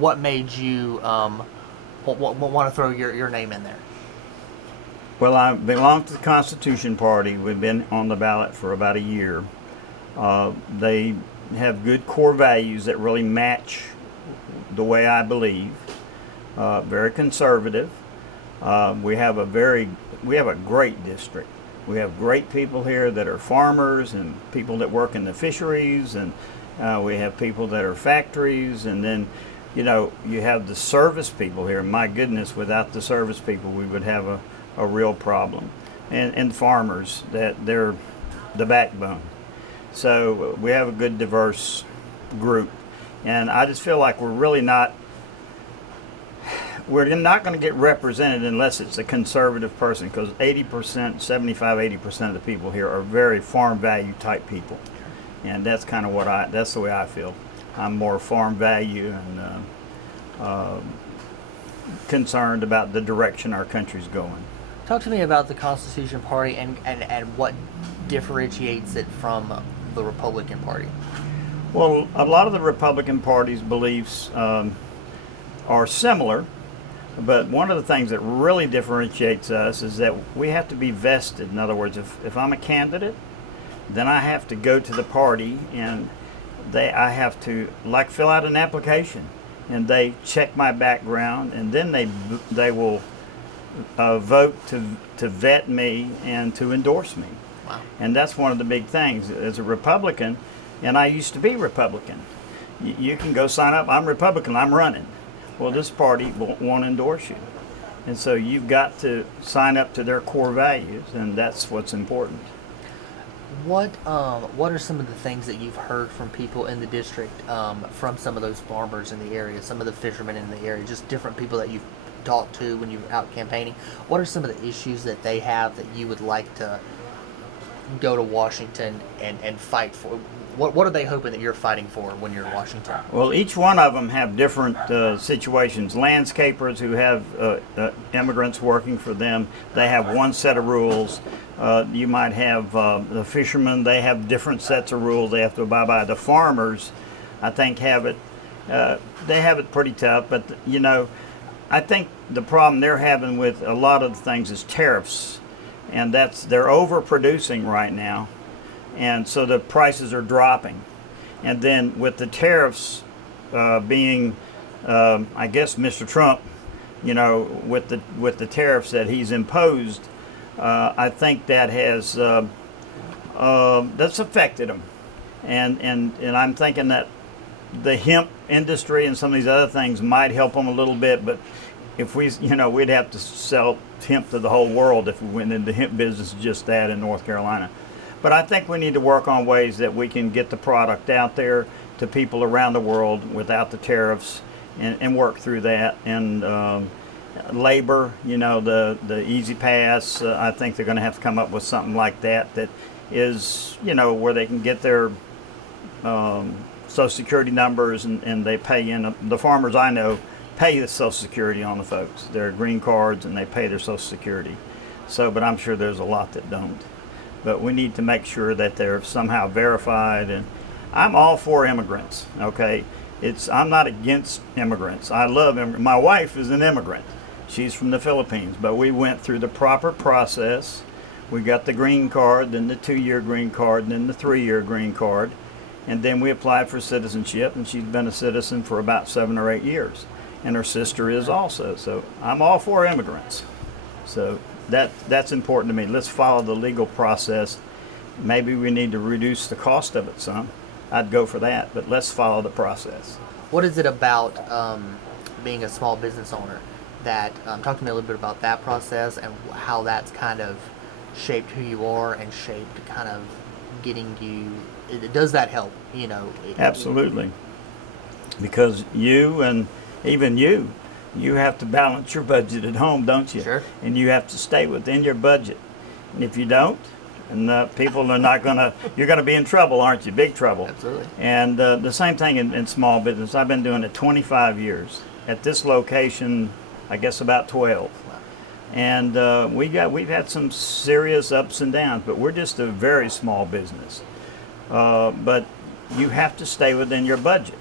what made you want to throw your name in there? Well, I belong to the Constitution Party. We've been on the ballot for about a year. They have good core values that really match the way I believe. Very conservative. We have a great district. We have great people here that are farmers and people that work in the fisheries, and we have people that are factories, and then you have the service people here. My goodness, without the service people we would have a real problem. And farmers, that they're the backbone. So we have a good diverse group, and I just feel like we're not going to get represented unless it's a conservative person, because 80%, 75-80% of the people here are very farm value type people, and that's kind of that's the way I feel. I'm more farm value and concerned about the direction our country's going. Talk to me about the Constitution Party and what differentiates it from the Republican Party. Well, a lot of the Republican Party's beliefs are similar, but one of the things that really differentiates us is that we have to be vested. In other words, if I'm a candidate, then I have to go to the party and I have to fill out an application, and they check my background, and then they will vote to vet me and to endorse me. Wow. And that's one of the big things. As a Republican, and I used to be Republican, you can go sign up, I'm Republican, I'm running. Well, this party won't endorse you. And so you've got to sign up to their core values, and that's what's important. What are some of the things that you've heard from people in the district, from some of those farmers in the area, some of the fishermen in the area, just different people that you've talked to when you're out campaigning? What are some of the issues that they have that you would like to go to Washington and fight for? What are they hoping that you're fighting for when you're in Washington? Well, each one of them have different situations. Landscapers who have immigrants working for them, they have one set of rules. You might have the fishermen, they have different sets of rules they have to abide by. The farmers, I think, they have it pretty tough, but I think the problem they're having with a lot of the things is tariffs, and they're overproducing right now, and so the prices are dropping. And then with the tariffs being, I guess Mr. Trump, with the tariffs that he's imposed, I think that has that's affected them, and I'm thinking that the hemp industry and some of these other things might help them a little bit, but if we'd have to sell hemp to the whole world if we went into hemp business, just that in North Carolina. But I think we need to work on ways that we can get the product out there to people around the world without the tariffs, and work through that. And labor, the easy pass, I think they're going to have to come up with something like that is, where they can get their Social Security numbers, and they pay in. The farmers I know pay the Social Security on the folks. Their green cards, and they pay their Social Security. But I'm sure there's a lot that don't. But we need to make sure that they're somehow verified. And I'm all for immigrants, okay? I'm not against immigrants. I love immigrants. My wife is an immigrant. She's from the Philippines, but we went through the proper process. We got the green card, then the 2-year green card, then the 3-year green card, and then we applied for citizenship, and she's been a citizen for about 7 or 8 years. And her sister is also. So I'm all for immigrants. So that's important to me. Let's follow the legal process. Maybe we need to reduce the cost of it some. I'd go for that, but let's follow the process. What is it about being a small business owner that, talk to me a little bit about that process and how that's kind of shaped who you are and shaped kind of getting you, does that help, Absolutely. Because you and even you have to balance your budget at home, don't you? Sure. And you have to stay within your budget. And if you don't, and people are not you're going to be in trouble, aren't you? Big trouble. Absolutely. And the same thing in small business. I've been doing it 25 years. At this location, I guess about 12. Wow. And we've had some serious ups and downs, but we're just a very small business. But you have to stay within your budget.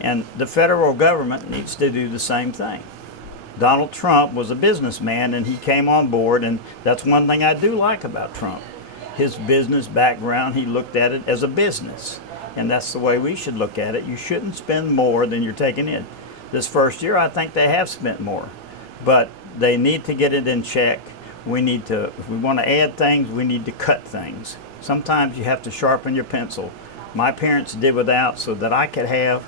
And the federal government needs to do the same thing. Donald Trump was a businessman and he came on board, and that's one thing I do like about Trump. His business background, he looked at it as a business. And that's the way we should look at it. You shouldn't spend more than you're taking in. This first year, I think they have spent more. But they need to get it in check. We need to, if we want to add things, we need to cut things. Sometimes you have to sharpen your pencil. My parents did without so that I could have.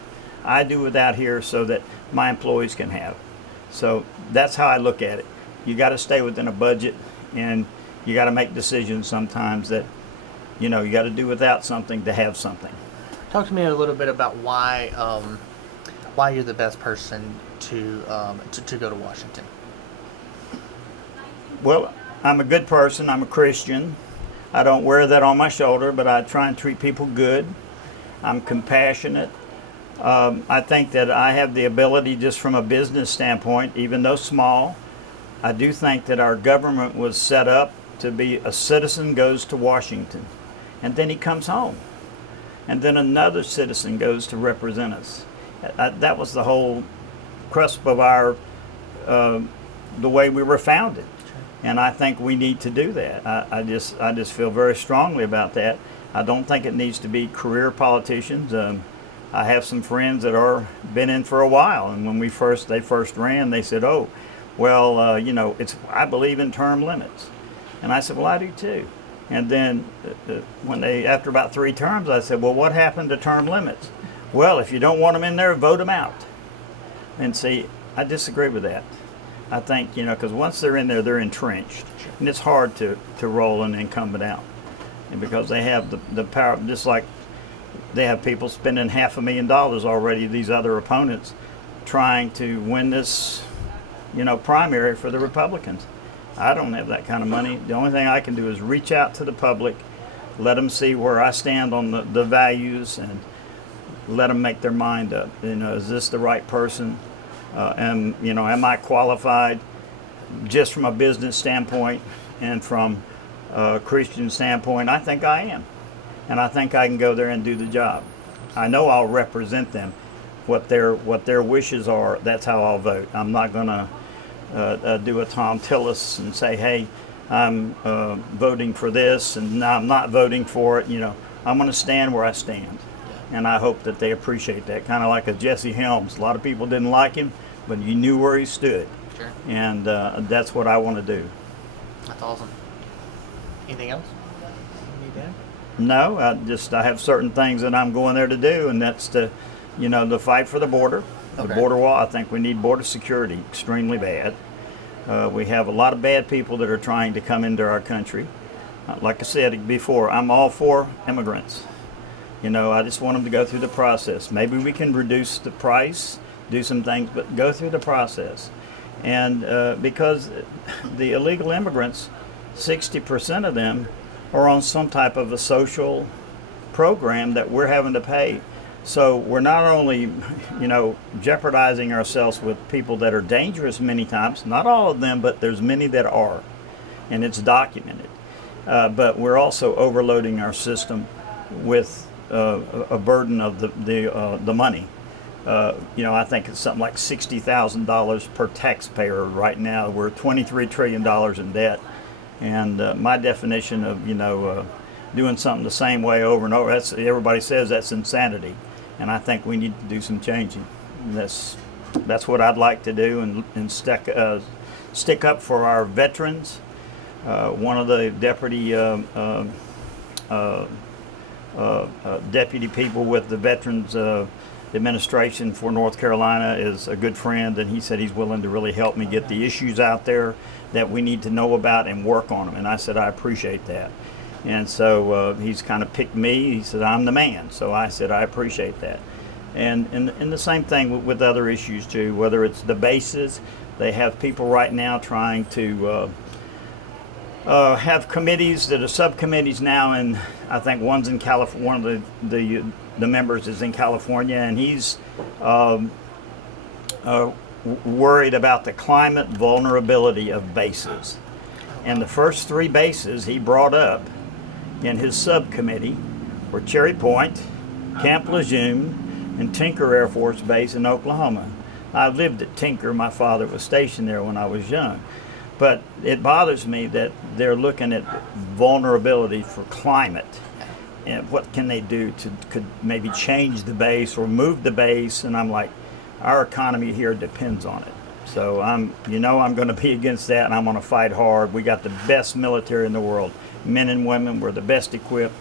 I do without here so that my employees can have. So that's how I look at it. You got to stay within a budget, and you got to make decisions sometimes that, you know, you got to do without something to have something. Talk to me a little bit about why you're the best person to go to Washington. Well, I'm a good person. I'm a Christian. I don't wear that on my shoulder, but I try and treat people good. I'm compassionate. I think that I have the ability, just from a business standpoint, even though small, I do think that our government was set up to be a citizen goes to Washington, and then he comes home. And then another citizen goes to represent us. That was the whole crust of our, the way we were founded. And I think we need to do that. I just feel very strongly about that. I don't think it needs to be career politicians. I have some friends that are been in for a while, and when they first ran, they said, "Oh, well, you know, I believe in term limits," and I said, "Well, I do too." And then after about 3 terms, I said, "Well, what happened to term limits?" "Well, if you don't want them in there, vote them out." And see, I disagree with that. I think, you know, because once they're in there, they're entrenched, and it's hard to roll an incumbent out, and because they have the power, just like they have people spending $500,000 already, these other opponents, trying to win this, you know, primary for the Republicans. I don't have that kind of money. The only thing I can do is reach out to the public, let them see where I stand on the values, and let them make their mind up. You know, is this the right person? And you know, am I qualified? Just from a business standpoint and from a Christian standpoint, I think I am. And I think I can go there and do the job. I know I'll represent them. What their wishes are, that's how I'll vote. I'm not going to do a Tom Tillis and say, "Hey, I'm voting for this," and now I'm not voting for it. You know, I'm going to stand where I stand. And I hope that they appreciate that. Kind of like a Jesse Helms. A lot of people didn't like him, but you knew where he stood. Sure. And that's what I want to do. That's awesome. Anything else you need to add? No, I have certain things that I'm going there to do, and that's to fight for the border. The Okay. border wall. I think we need border security extremely bad. We have a lot of bad people that are trying to come into our country. Like I said before, I'm all for immigrants. You know, I just want them to go through the process. Maybe we can reduce the price, do some things, but go through the process. And because the illegal immigrants, 60% of them are on some type of a social program that we're having to pay. So we're not only, you know, jeopardizing ourselves with people that are dangerous many times, not all of them, but there's many that are, and it's documented. But we're also overloading our system with a burden of the money. You know, I think it's something like $60,000 per taxpayer right now. We're $23 trillion in debt, and my definition of doing something the same way over and over, everybody says that's insanity, and I think we need to do some changing. And that's what I'd like to do, and stick up for our veterans. One of the deputy people with the Veterans Administration for North Carolina is a good friend, and he said he's willing to really help me get the issues out there that we need to know about and work on them. And I said, I appreciate that. And so he's kind of picked me. He said, I'm the man. So I said, I appreciate that. And the same thing with other issues too, whether it's the bases. They have people right now trying to have committees that are subcommittees now, and I think one's in California. One of the members is in California, and he's worried about the climate vulnerability of bases. And the first 3 bases he brought up in his subcommittee were Cherry Point, Camp Lejeune, and Tinker Air Force Base in Oklahoma. I lived at Tinker. My father was stationed there when I was young. But it bothers me that they're looking at vulnerability for climate. And what can they do to could maybe change the base or move the base? And I'm like, our economy here depends on it. So I'm going to be against that, and I'm going to fight hard. We got the best military in the world. Men and women, we're the best equipped.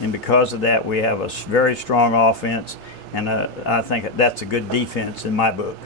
And because of that, we have a very strong offense. And I think that's a good defense in my book.